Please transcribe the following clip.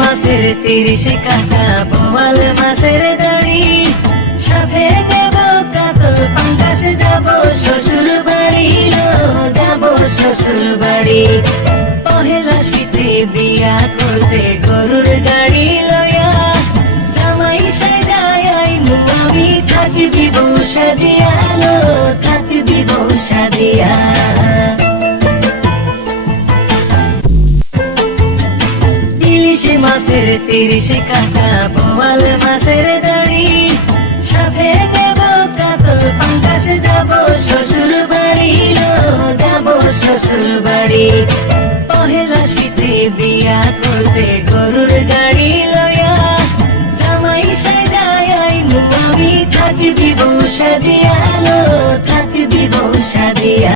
মাছের 30 কাটা, বোয়াল মাছের দাড়ি, সাথে দেব কাতল পাঙ্গাস, যাব শ্বশুর বাড়ি, যাব শ্বশুর বাড়ি। পহেলা শীতে বিয়া করতে গরুর গাড়ি লয়া, জামাই সাজায় আইমু আমি, থাকবি বউ সাজিয়া, থাকবি বউ সাজিয়া। মাছের 30 কাটা, বোয়াল মাছের দাড়ি, সাথে দেব কাতল পাঙ্গাস, যাব শ্বশুর বাড়ি, যাব শ্বশুর বাড়ি। পহেলা শীতে বিয়া করতে গরুর গাড়ি লয়া, জামাই সাজায় আইমু আমি, থাকবি বউ সাজিয়া, থাকবি বউ সাজিয়া।